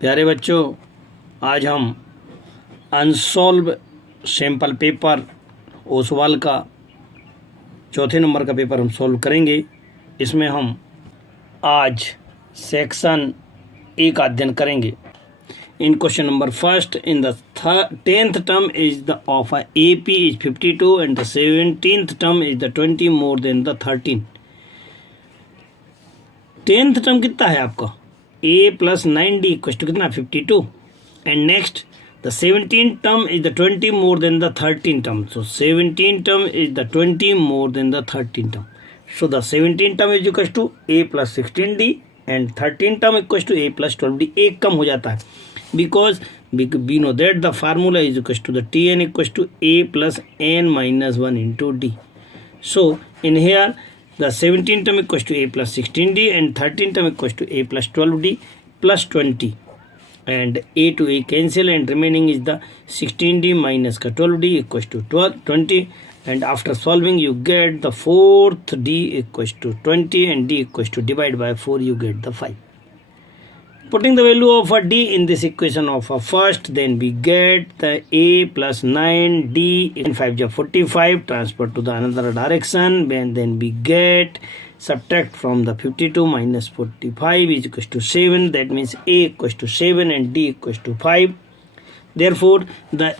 प्यारे बच्चों, आज हम अनसॉल्व सैम्पल पेपर ओसवाल का चौथे नंबर का पेपर हम सॉल्व करेंगे। इसमें हम आज सेक्शन ए का अध्ययन करेंगे। In question number first, in the 10th term is the of a AP is 52 and the 17th term is the 20 more than the 13। 10th term कितना है आपका? A plus 9D equal to कितना? 52। And next the 17th term is the 20 more than the 13th term. So 17th term is the 20 more than the 13th term. So the 17th term is equal to A plus 16D and 13th term equals to A plus 12D. एक कम हो जाता है because we know that the formula is equal to the Tn equals to A plus n minus 1 into D. So in here the 17th term equals to A plus 16D and 13th term equals to A plus 12D plus 20. And A to A cancel and remaining is the 16D minus 12D equals to 20. And after solving you get the 4th D equals to 20 and D equals to divide by 4 you get the 5. Putting the value of a D in this equation of a first, then we get the A plus 9D in 5 is 45, transfer to the another direction, and then we get subtract from the 52 minus 45 is equals to 7. That means A equals to 7 and D equals to 5. Therefore the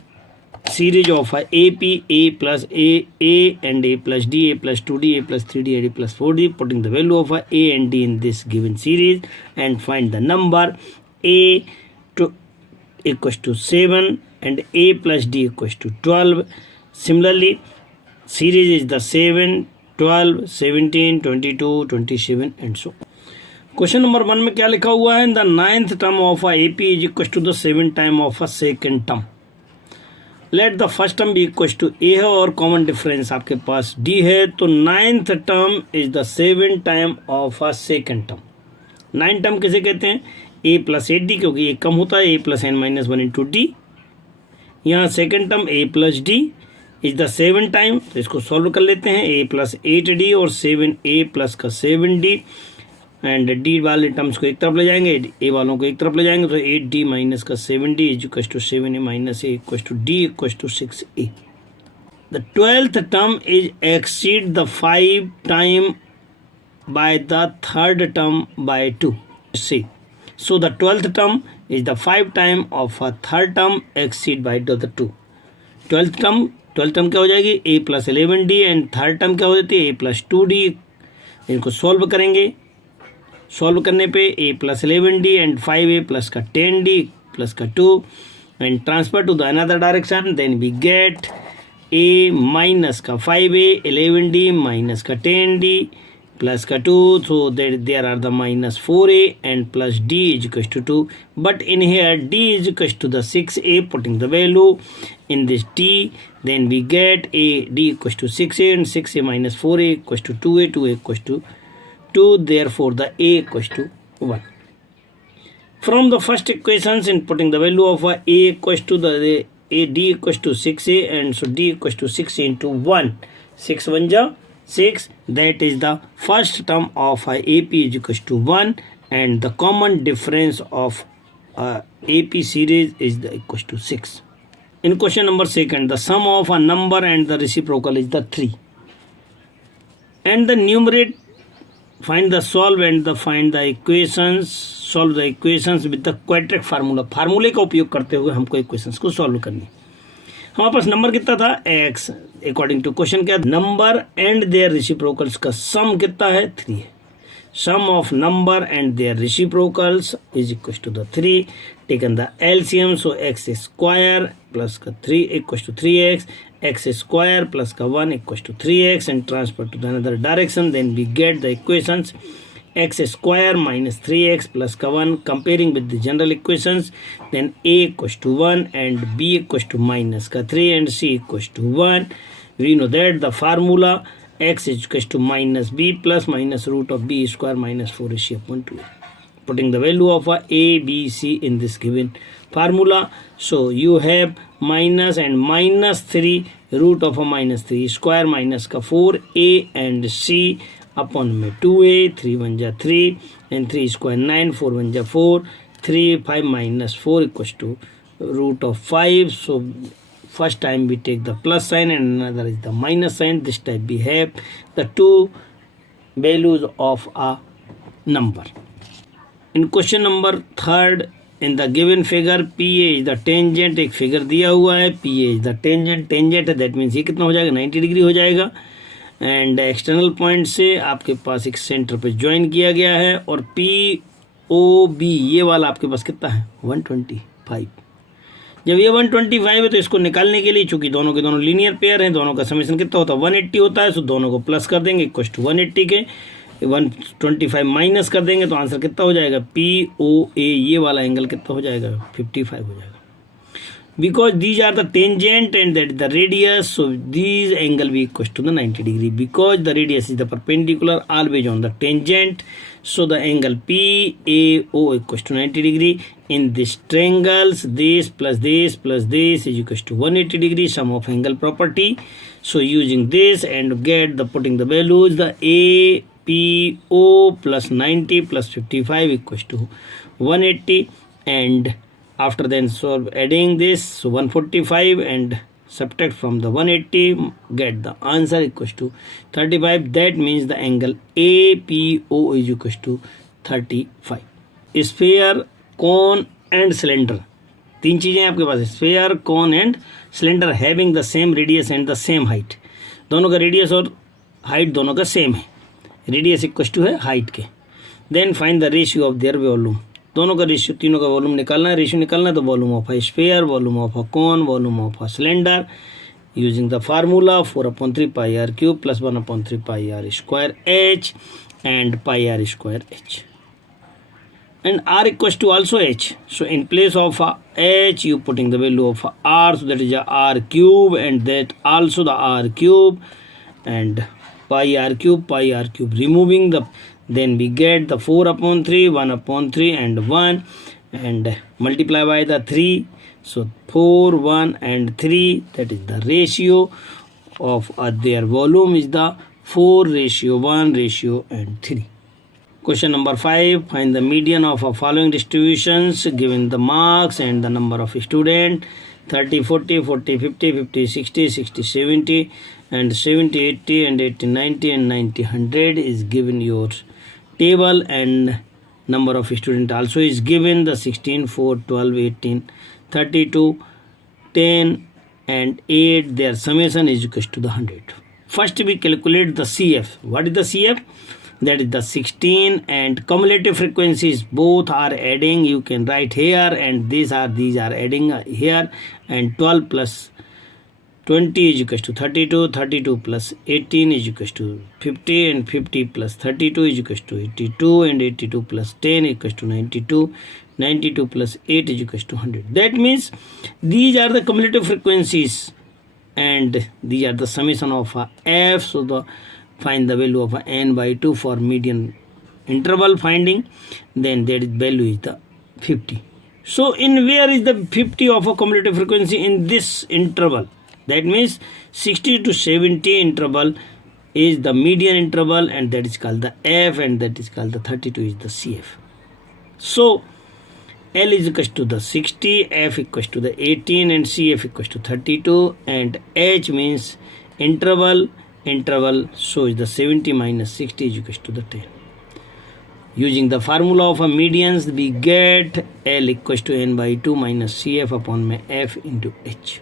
series of AP, A plus A and A plus D, A plus 2D, A plus 3D, and A plus 4D, putting the value of A and D in this given series and find the number A to equals to 7 and A plus D equals to 12. Similarly, series is the 7, 12, 17, 22, 27 and so on. Question number 1 में क्या लिखा हुआ है? The 9th term of a AP is equals to the 7th time of a second term. Let the first term be equal to A है और common difference आपके पास D है, तो 9th term is the 7th time of a second term. 9th term किसे कहते हैं? ए plus 8D, क्योंकि ए कम होता है, A plus N minus 1 into D. यहाँ second term A plus D is the 7th time, तो इसको सॉल्व कर लेते हैं। ए प्लस 8D और 7A प्लस का 7D एंड डी वाले टर्म्स को एक तरफ ले जाएंगे, ए वालों को एक तरफ ले जाएंगे, तो 8D माइनस का 7D is equal to 7A minus A equal to D equal to 6A। The 12th term is exceed the 5 time by the 3rd term by 2 see. So the 12th term is the 5 time of a 3rd term exceed by the 2। 12th term क्या हो जाएगी? ए plus 11D and 3rd term क्या हो जाती है? A plus 2D। इनको solve करेंगे, solve करने पे ए plus 11D and 5A plus का 10D प्लस का 2 and transfer to the another direction, then we get A minus का 5A 11D माइनस का 10D प्लस का 2, so there are the minus 4A and plus D is equal to 2, but in here D is equal to the 6A, putting the value in this D, then we get A D equals to 6A and 6A minus 4A equals to 2A, 2A equals to 2, therefore the A equals to 1. From the first equations, in putting the value of A equals to the A D equals to 6A and so D equals to 6 into 1, 6 1 ja 6, that is the first term of AP is equals to 1 and the common difference of AP series is the equals to 6. In question number 2, the sum of a number and the reciprocal is the 3 and the numerator find the solve and the find the equations, solve the equations with the quadratic formula। फार्मूले का उपयोग करते हुए हमको equations को solve करनी है। हमारे पास नंबर कितना था? x। अकॉर्डिंग टू क्वेश्चन क्या नंबर एंड देयर रेसिप्रोकल्स का सम कितना है? 3 है। Sum of number and their reciprocals is equal to the 3, taken the LCM, so x square plus का 3 equal to 3x, x square plus का 1 equals to 3x and transfer to the another direction, then we get the equations x square minus 3x plus का 1, comparing with the general equations, then a equals to 1 and b equals to minus का 3 and c equals to 1. We know that the formula x is equals to minus b plus minus root of b square minus 4ac upon 2a. Putting the value of a, b, c in this given formula, so you have minus and minus 3 root of a minus 3 square minus का 4a and c upon में 2a, 3 1 जा 3 and 3 square 9, 4 1 जा 4, 3, 5 minus 4 equals to root of 5. So first time we take the plus sign and another is the minus sign. This time we have the two values of a number. In question number 3rd, in the given figure, PA is the tangent. एक figure दिया हुआ है, PA is the tangent. Tangent है, that means ये कितना हो जाएगा, 90 degree हो जाएगा. एंड एक्सटर्नल पॉइंट से आपके पास एक सेंटर पे ज्वाइन किया गया है और POB ये वाला आपके पास कितना है, 125. जब ये 125 है तो इसको निकालने के लिए, चूंकि दोनों के दोनं लीनियर पेयर हैं, दोनों का समेशन कितना होता है, 180 होता है. सो दोनों को प्लस कर देंगे, इक्वल टू 180 के 125 माइनस कर देंगे तो आंसर कितना हो जाएगा, POA ये वाला एंगल कितना हो जाएगा, 55 हो जाएगा. Because these are the tangent and that is the radius, so these angle be equal to the 90 degree. Because the radius is the perpendicular always on the tangent, so the angle PAO equals to 90 degree. In this triangles, this plus this plus this is equals to 180 degree, sum of angle property. So using this and get the putting the values, the APO plus 90 plus 55 equals to 180, and after then solve adding this, so 145 and subtract from the 180, get the answer equals to 35. That means the angle APO is equals to 35. Sphere, cone and cylinder, तीन चीजें आपके पास है, sphere, cone and cylinder, having the same radius and the same height. दोनों का radius और height दोनों का सेम है, रेडियस इक्वल टू है हाइट के. Then find the ratio of their volume, दोनों का रेशियो, तीनों का वॉल्यूम निकालना है, रेशियो निकालना है. तो volume of a sphere, volume of a cone, volume of a cylinder, using the formula 4/3 pi r cube plus 1/3 pi r square h and pi r square h. And r equals to also h. So in place of h, you putting the value of r, so that is a r cube, and that also the r cube, and pi r cube, removing the, then we get the 4/3, 1/3 and 1, and multiply by the 3. So 4, 1 and 3, that is the ratio of their volume is the 4:1 and 3. Question number 5, find the median of following distributions given the marks and the number of students, 30, 40, 40, 50, 50, 60, 60, 70 and 70, 80 and 80, 90 and 90, 100 is given your table, and number of students also is given, the 16, 4, 12, 18, 32, 10 and 8, their summation is equal to the 100. First we calculate the CF. What is the CF? That is the 16 and cumulative frequencies both are adding, you can write here, and these are adding here, and 12 plus 20 is equal to 32, 32 plus 18 is equal to 50, and 50 plus 32 is equal to 82, and 82 plus 10 is equal to 92, 92 plus 8 is equal to 100. That means these are the cumulative frequencies and these are the summation of f. So the find the value of n by 2 for median interval finding, then that is value is the 50. So in where is the 50 of a cumulative frequency? In this interval. That means 60 to 70 interval is the median interval, and that is called the f, and that is called the 32 is the CF. So L is equal to the 60, F equals to the 18 and CF equals to 32, and H means interval, so is the 70 minus 60 is equal to the 10. Using the formula of a medians, we get L equals to n by 2 minus CF upon F into H.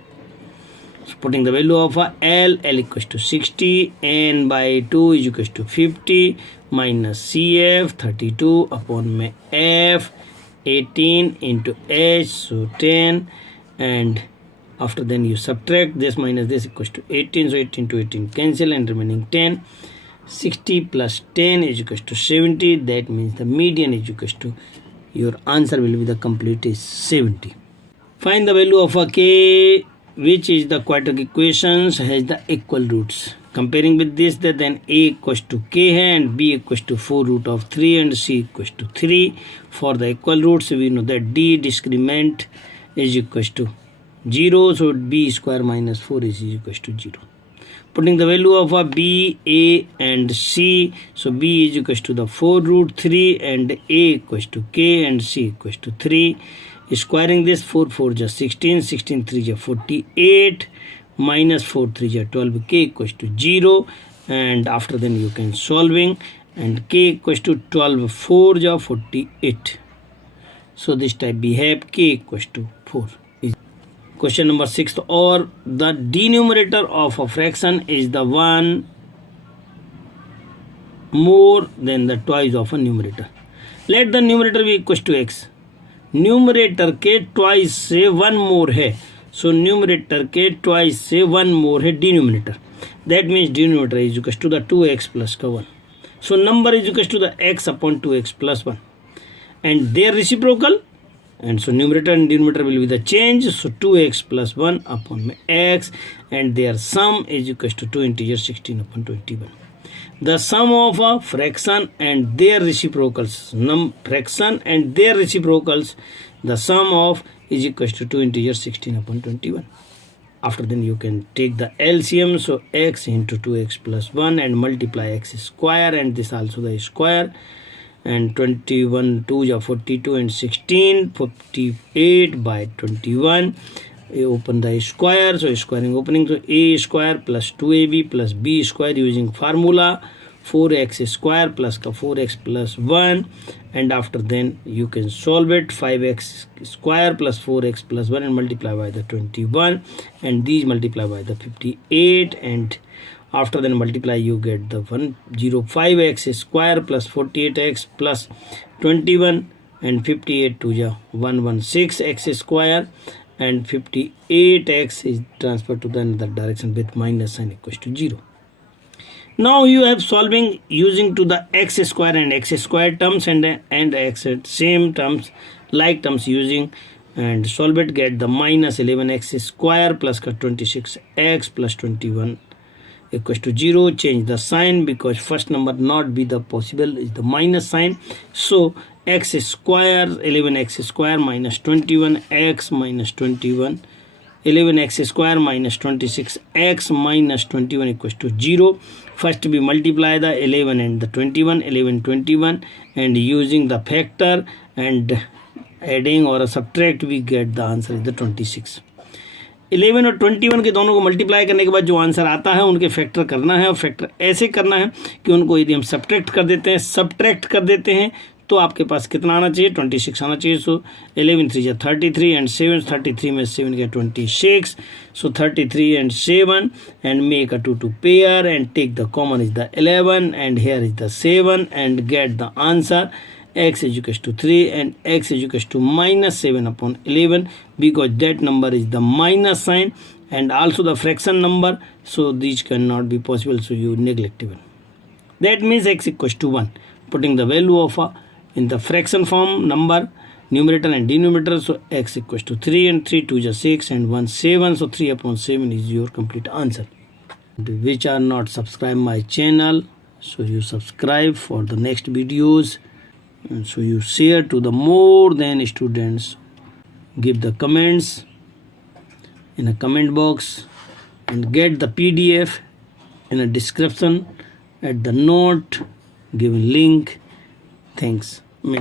So putting the value of L equals to 60, n by 2 is equals to 50 minus CF 32 upon F 18 into H, so 10, and after then you subtract this minus this equals to 18, so 18 to 18 cancel and remaining 10. 60 plus 10 is equals to 70, that means the median is equals to, your answer will be the complete is 70. Find the value of a k, which is the quadratic equations has the equal roots. Comparing with this, that then a equals to k hai and b equals to 4 root of 3 and c equals to 3. For the equal roots, we know that d discriminant is equals to 0, so b square minus 4 is equals to 0. putting the value of a B, A and C. So B is equals to the 4 root 3 and A equals to K and C equals to 3. Squaring this, 4 4 is 16, 16 3 is 48, minus 4 3 is 12, K equals to 0, and after then you can solving, and K equals to 12 4 is 48. So this type we have K equals to 4. Question number 6, or the denominator of a fraction is the one more than the twice of a numerator. Let the numerator be equals to x. Numerator के twice से one more है, so numerator के twice से one more है denominator. That means denominator is equal to the 2x plus 1. So number is equal to the x upon 2x plus 1, and their reciprocal, and so numerator and denominator will be the change, so 2x plus 1 upon x, and their sum is equal to 2 integers 16 upon 21. The sum of a fraction and their reciprocals, fraction and their reciprocals, the sum of is equal to 2 integers 16 upon 21. After then you can take the LCM, so x into 2x plus 1 and multiply x square, and this also the square, and 21 2 is 42 and 16, 48 by 21. Open the square, so squaring opening, so a square plus 2ab plus b square using formula 4x square plus 4x plus 1, and after then you can solve it, 5x square plus 4x plus 1 and multiply by the 21, and these multiply by the 58, and after then multiply you get the 105x square plus 48x plus 21, and 58 to 116x square, and 58x is transferred to the another direction with minus sign equals to 0. Now you have solving using to the x square and x square terms and x same terms like terms using, and solve it, get the minus 11x square plus 26x plus 21 equals to 0. Change the sign because first number not be the possible is the minus sign, so x square 11x square minus 21x minus 21, 11x square minus 26x minus 21 equals to 0. First we multiply the 11 and the 21, 11 21, and using the factor and adding or subtract we get the answer is the 26. 11 और 21 के दोनों को multiply करने के बाद जो answer आता है उनके फैक्टर करना है, और फैक्टर ऐसे करना है कि उनको यदि हम सब्ट्रैक्ट कर देते हैं तो आपके पास कितना आना चाहिए, 26 आना चाहिए. सो 11 3 is 33 and 7, 33 में 7 के 26, so 33 and 7 and make a 2 pair and take the common is the 11 and here is the 7 and get the answer. X is equals to 3 and x is equals to minus 7 upon 11 because that number is the minus sign and also the fraction number, so these cannot be possible, so you neglect it. That means x equals to 1. Putting the value of a in the fraction form number, numerator and denominator, so x equals to 3 and 3 2 is 6 and 1 7, so 3 upon 7 is your complete answer. Which are not subscribe my channel, so you subscribe for the next videos, and so you share to the more than students. Give the comments in a comment box and get the PDF in a description at the note given link. Thanks.